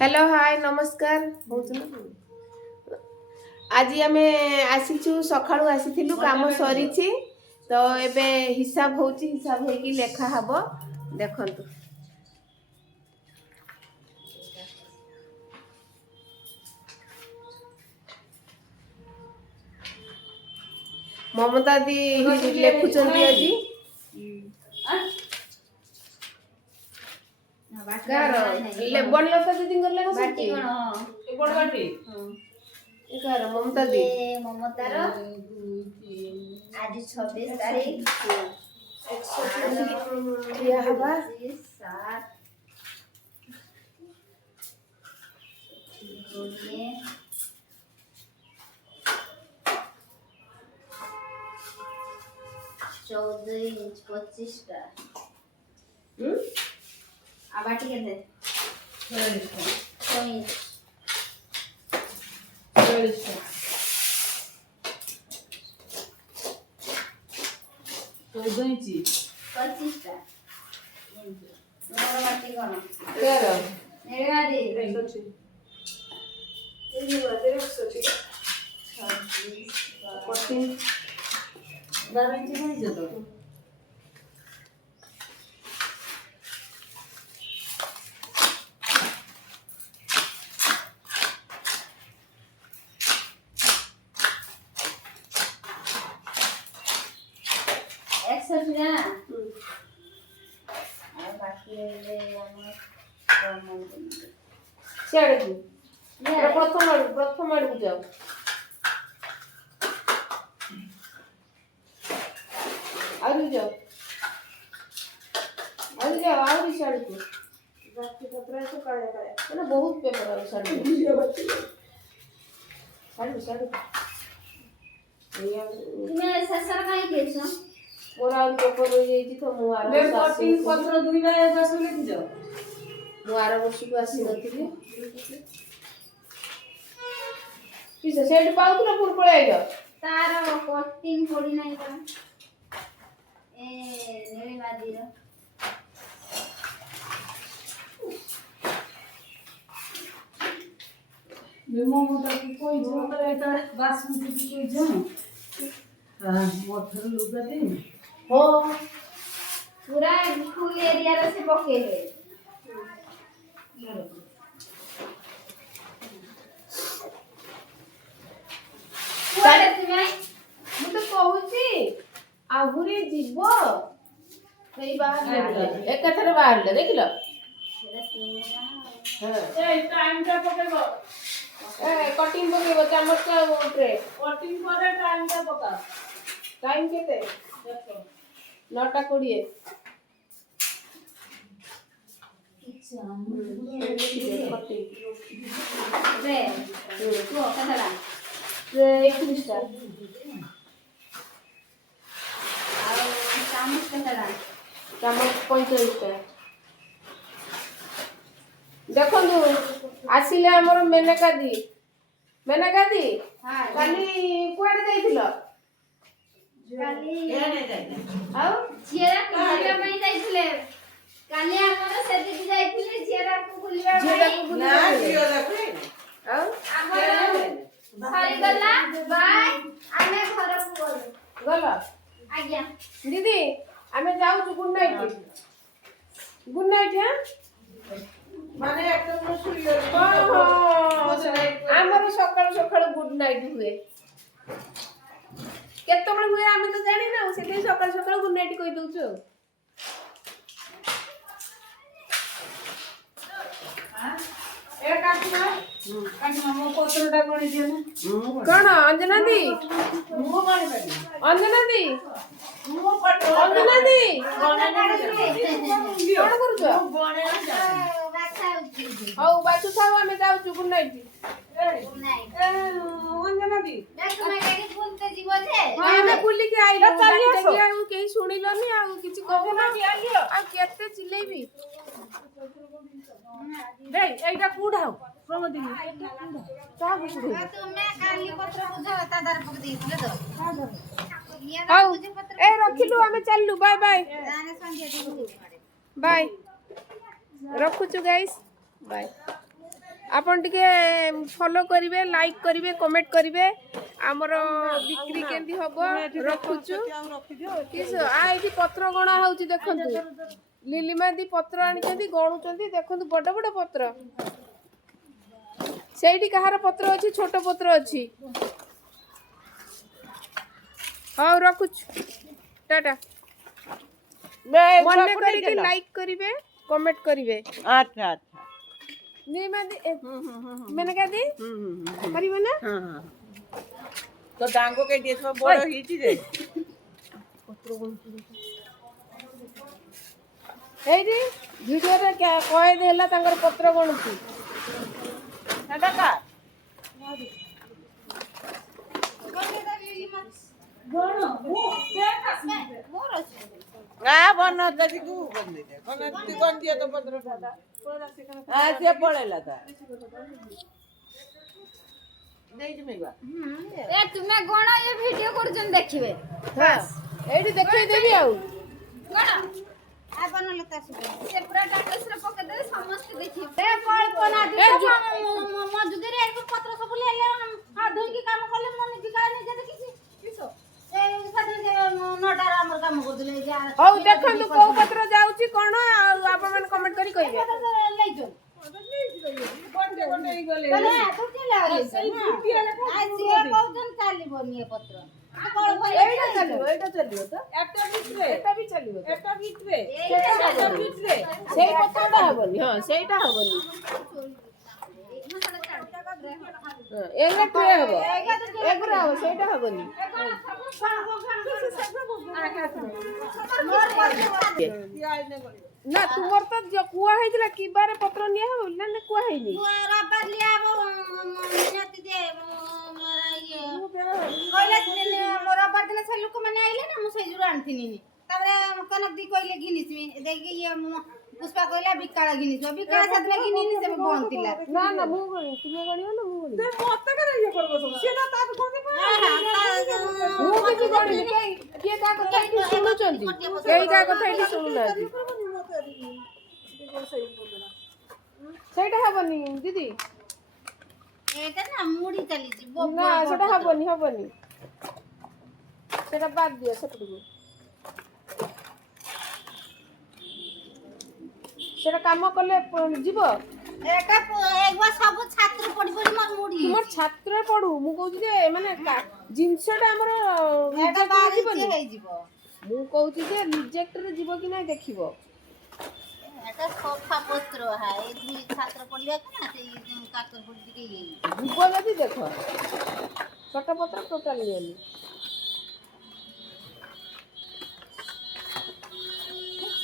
Hello hi नमस्कार आज आम आसीचु सकाळू आसीथिलु काम सरीछि तो एबे हिसाब होछि हिसाब होई कि लेखा हबो देखंतु ममता दी लेखुचंदी अजी गारो ले बनलता दीदी करले को बाटी कोन ए बड़ बाटी गारो ममता दी ममता रो आज 26 तारीख 100 दिया हबा 7 14 इंच 25 टा आ बाटी केते 6 इंच 14 इंच 25 टा मोर बाटी कोन गारो नेगा दी ये वादे 100 कटिंग 12 इंच नहीं जतो सियाड़े को प्रथम आड़ को जाओ आगे जाओ आगे सियाड़े को बाकी पत्र तो काले काले मतलब बहुत पेपर है साड़ी तुम्हें ससर काई केछो मोर आउ पेपर हो जाई तो मु आर ले कटिंग पत्र दुईटा बस लिखि जाओ मु आर वर्ष को आसी नथिली किसे सेट पाउतला पुर पळे आइलो तार कटिंग पड़ी नहीं का ए नेली बादी रो मेमो मोटा की कोई जो करे तो बासमती की कोई जो हां मोटर लुगा दे हो पूरा फुल एरिया रे से पकेले कोड़े तुम्हें मु तो कहूची आहुरी जीवो नहीं बाहर एक थरे बाहर ले देखिलो हां ए टाइम टा पकेबो ए कटिंग पकेबो चामच का ट्रे कटिंग करे टाइम टा पका टाइम केते देखो 9:20 रे तू कतला 21 टा और चामच कतला चामच 45 टा देखो आसिले हमर मेनका दी हां काली कोड जाइथिलो काली एने जाई आउ झियरा बुलिया में जाइथिले काली हमर सेदी जाइथिले झियरा को बुलिया झियरा में को बुलिया ना में। जियो देखै आउ हमर सरी गला बाय आमे घर को गलो गलो आज्ञा दीदी आमे जाऊ गुड नाइट हां माने একটা পুরো শুইও আমার সকাল সকাল গুড নাইট হুয়ে কেতବେଳେ ହୁଏ ଆମେ ତ ଜାଣି ନା ସେଥିପାଇଁ ସକାଳ ସକାଳ ଗୁଡ ନାଇଟ୍ କହି ଦଉଛୁ ଏ କାଟିନା ମୋ ପତ୍ରଟା ଗଣି ଦିଅ ନା କଣ ଅଞ୍ଜନା ଦି ମୁଁ ଗଣି ପାରି ଅଞ୍ଜନା ଦି ମୁଁ ପତ୍ର ଅଞ୍ଜନା ଦି ଗଣା କଣ କରୁଛ ଗଣେ ନା ବାଛା ଉଠି ହଉ ବାଛୁ ଥାଉ ଆମେ ଯାଉଛୁ ଗୁଡ ନାଇଟ୍ ନାଇଁ ଅଞ୍ଜନା ଦି ତୁମେ ଗାଡି ବୁଲତେ ଯିବ ଯେ ଆମେ ବୁଲିକି ଆଇଲୁ ଚାଲି ଆସ। ଚାଲି ଆଉ କେହି ଶୁଣିଲନି ଆଉ କିଛି କହୁନ ଆଉ କେତେ ଚିଲେଇବି ଦେଇ এইটা কুড়াও প্রমোদিনী କାହାକୁ ଶୁଣିବି ତୁମେ କାଲି ପତ୍ର ବୁଝ ତା ଦର ପକ ଦେଇଥିଲେ ତ ଇଏ ହଉ ବୁଝି ପତ୍ର ଏ ରଖିଲୁ ଆମେ ଚାଲିଲୁ ବାଏ ବାଏ ଜାନେ ସନ୍ଧ୍ୟା ଦେଇ ବାଏ ରଖୁଛୁ ଗାଇସ୍ ବାଏ आपण टिके फॉलो करिवे लाइक करिवे कमेंट करिवे हमर बिक्री केंदी हबो रखुचु किस आ एठी पत्र गणा होउची देखंतु लिलीमा दी पत्र आनिचंदी गणुचंदी देखंतु बड़ बड़ पत्र सेठी कहार पत्र अछि छोट पत्र अछि हाउ रखुच टाटा मन करिके लाइक करिवे कमेंट करिवे अच्छा अच्छा नीमा दी मैंने कह दी करिवे ना तो डांगो के दिए सब बड़ हिची रे एडी वीडियो रे क्या कहे देला तांगर पत्र गणुची दादा का आ बन दादी को बन दे बन ती कोन दिया तो पत्र आ से पळेला ता देई जमेगा ए तुमे गण ये वीडियो करजन देखिबे हां एडी देखै देबी आउ गण आ बनले ता से पूरा डाटास रे पके दे समस्त देखिबे ए कल्पना दे मजुदरी एक पत्र सब लेले हां धोई के काम करले मन दिखा नहीं जे देखिसी किसो ए साथे नोटार हमर काम करदले जा हौ देखंतु को पत्र जाउची कोन आप मन कमेंट करी कहिबे ले जो कोन ई गले कले तू के लागले आ से कौन चालीबो ये पत्र आ कल पर एटा चलियो तो एकटा ভিতরে एटा भी चलियो एकटा ভিতরে এইটা ভিতরে सेई पत्रटा हबनी हां सेईटा हबनी एगरा ट्रे हबो एगरा हबो सेईटा हबनी ना तुमर तो जो कुआ हेजला की बारे पत्र निया हो ना कुआ हेनी रबर लियाबो मिनती दे मोरा ये कहले रबर दिने से लोक माने आइले ना मु से जुरा आनथिनी तारे कनक दी कहले घिनिसमी देखि ये पुष्पा कहला बिकाळा घिनिस बिकाळा साथले घिनिनी से बनतिला ना ना मु गणी तुमे गणियो ना मु गणी ते मत करे ये करबो सब से ना ता कोन मु किछि गणी के का कथा इठी सुनु चंदी केई का कथा इठी सुनु ना सेटा हबनी दीदी एटा ना मुड़ी चली जी ना सेटा हबनी सेटा बाद दियो सेटुगु सेटा काम करले जीवो एटा एक बार सब छात्र पड़ी पड़ी मोर मुड़ी तुमर छात्र पढू मु कहू जे माने जिंसटा हमर एटा बारी जे हे जीवो मु कहू जे रिजेक्ट रे जीवो कि नै देखिबो एटा सोफा पत्र है ए दुई छात्र पड़िया कि ना से काकर पड़ी के ये जीवो जदी देखो छोट पत्र टोटल लेली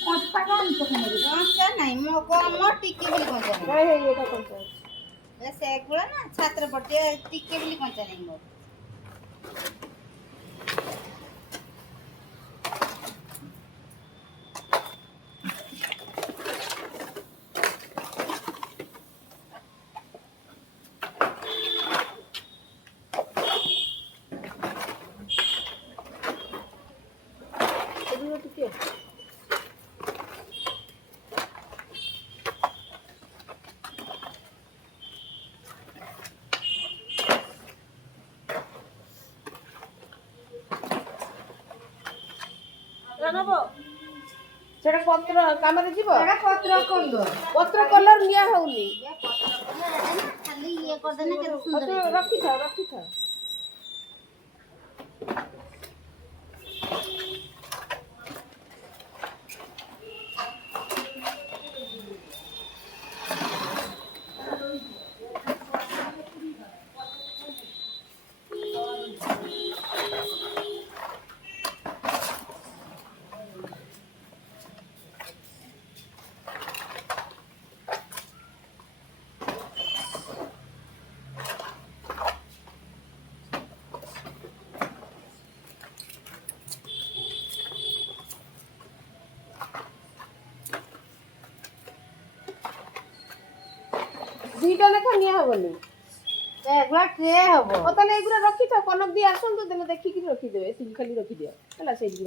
पांचटा काम तो पांचटा नहीं मो टिके बोली कोन जाने काय हे एटा कोन ऐसे एकला ना छात्र पड़ते टिके बोली कोन जाने मो सेटा पत्र काम रे जीवो एटा पत्र कोन दो पत्र कलर निया होउनी ये पत्र कोन खाली ये कर देना के सुंदर रखी था दुईटा लेखा निया हबनी एकला ट्रे हबो ओ तले एगुरा रखी था कनक दी आसंतु देले देखि कि रखी देबे एति खाली रखी दियो हला सेठी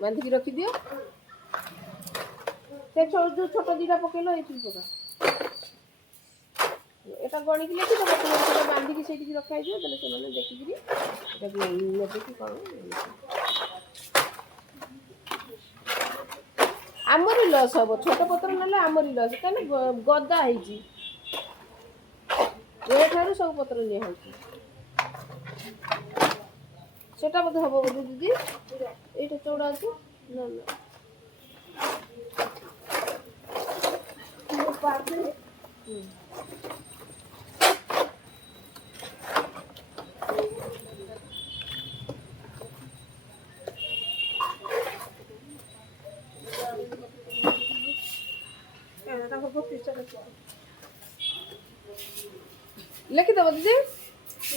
बांधी की रखी दियो से छोटो दीटा पकेलो एति पका এটা গଣିକି ଲେଖିଦେବ ତୁମେ ସେଟା ବାନ୍ଧିକି ସେଇଠିକି ରଖାହେଇଯିବ ତାହେଲେ ସେମାନେ ଦେଖିକିରି ଏଟାକୁ ନେବେ କି କ'ଣ ଆମରି ଲସ୍ ହବ ଛୋଟ ପତ୍ର ନେଲେ ଆମରି ଲସ୍ କାହିଁକି ଗଦା ହେଇଛି ଏଠାରୁ ସବୁ ପତ୍ର ନିଆ ହେଉଛି ସେଟା ବୋଧେ ହବ ବୋଧେ ଦିଦି ଏଇଟା ଚଉଡ଼ା ଅଛି ନା ନା ଲେଖିଦେବ ଦିଦି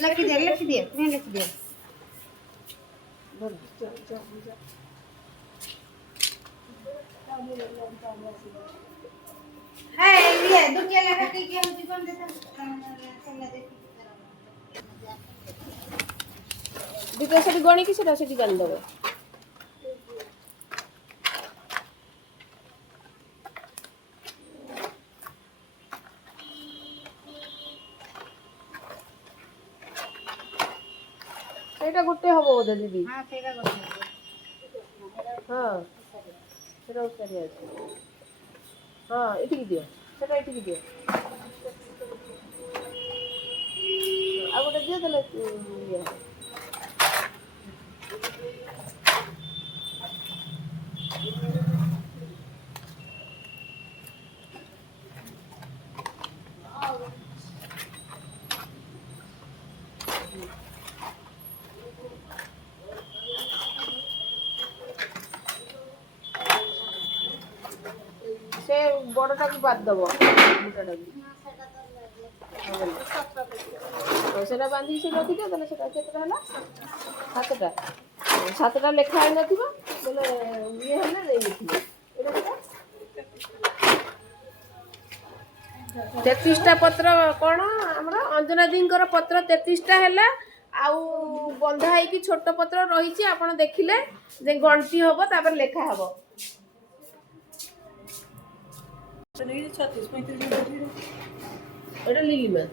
लिखिदिए तुम्हें लिखिदिए है ये दुनिया लगा के क्या मुझे कौन देता चला देखी ଦିଦି ସେଠି ଗଣିକି ସେଟା ସେଠି ବାନ୍ଧିଦେବ ସେଇଟା ଗୋଟେ ହବ ବୋଧେ ଦିଦି हां सेगा कर ହଁ ସେଟା ଉତାରି ଅଛି ହଁ ଏଠିକି ଦିଅ ସେଟା ଏଠିକି ଦିଅ ଆଉ ଗୋଟେ ଦିଅ ତାହେଲେ ଇଏ ହବ ସେ ବଡ଼ଟାକୁ ବାଦ ଦେବ ମୋଟାଟାକୁ ସେଟା ବାନ୍ଧିକି ସେଠି ରଖିଦିଅ ତାହେଲେ ସେଟା କେତେଟା ହେଲା 7ଟା 7ଟା ଲେଖା ହେଇନଥିବ ବୋଲେ ଇଏ ହେଲେ ଦେଇନଥିବ ଏଇଟା 33ଟା ପତ୍ର କ'ଣ ଆମର ଅଞ୍ଜନା ଦିଙ୍କର ପତ୍ର 33ଟା ହେଲା ଆଉ ବନ୍ଧା ହେଇକି ଛୋଟ ପତ୍ର ରହିଛି ଆପଣ ଦେଖିଲେ ଯେ ଗଣତି ହବ ତାପରେ ଲେଖା ହବ ଏଇଟା ଲିଲିମା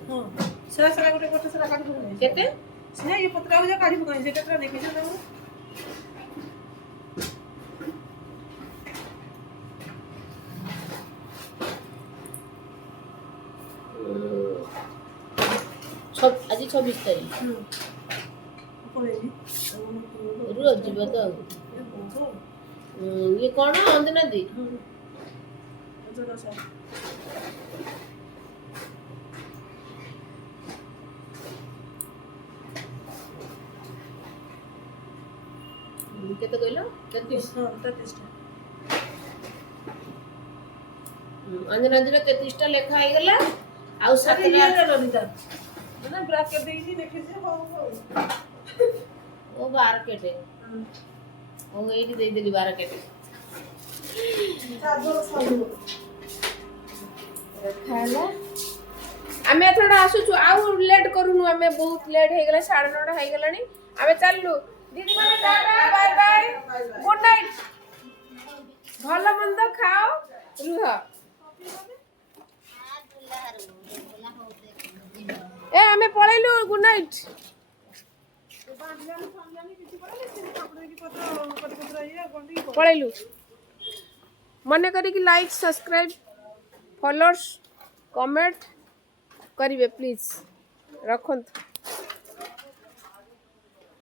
କେତେ ଆଜି 26 ତାରିଖ ରୁହ ଯିବ ତ ଇଏ କ'ଣ ଅଞ୍ଜନା ଦି କେତେ କହିଲ 33ଟା ଅଞ୍ଜନା ଦିର 33ଟା ଲେଖା ହେଇଗଲା ଆଉ 7ଟା ବ୍ରାକେଟ ଦେଇକି ଦେଖିଛି ଓ 12 କେଟେ ଓ ଏଇଠି ଦେଇଦେଲି 12 କେଟେ ହେଲା ଆମେ ଏଥର ଆସୁଛୁ ଆଉ ଲେଟ୍ କରୁନୁ ଆମେ ବହୁତ ଲେଟ୍ ହେଇଗଲା 9:30 ହେଇଗଲାଣି ଆମେ ଚାଲିଲୁ ଦିଦି ମାନେ ବାଏ ବାଏ ଗୁଡ୍ ନାଇଟ୍ ଭଲ ମନ୍ଦ ଖାଅ ରୁହ ଏ ଆମେ ପଳେଇଲୁ ଗୁଡ୍ ନାଇଟ୍ ପଳେଇଲୁ ମନେ କରିକି ଲାଇକ୍ ସବସ୍କ୍ରାଇବ୍ ଫଲୋର୍ସ କମେଣ୍ଟ କରିବେ ପ୍ଲିଜ୍ ରଖନ୍ତୁ।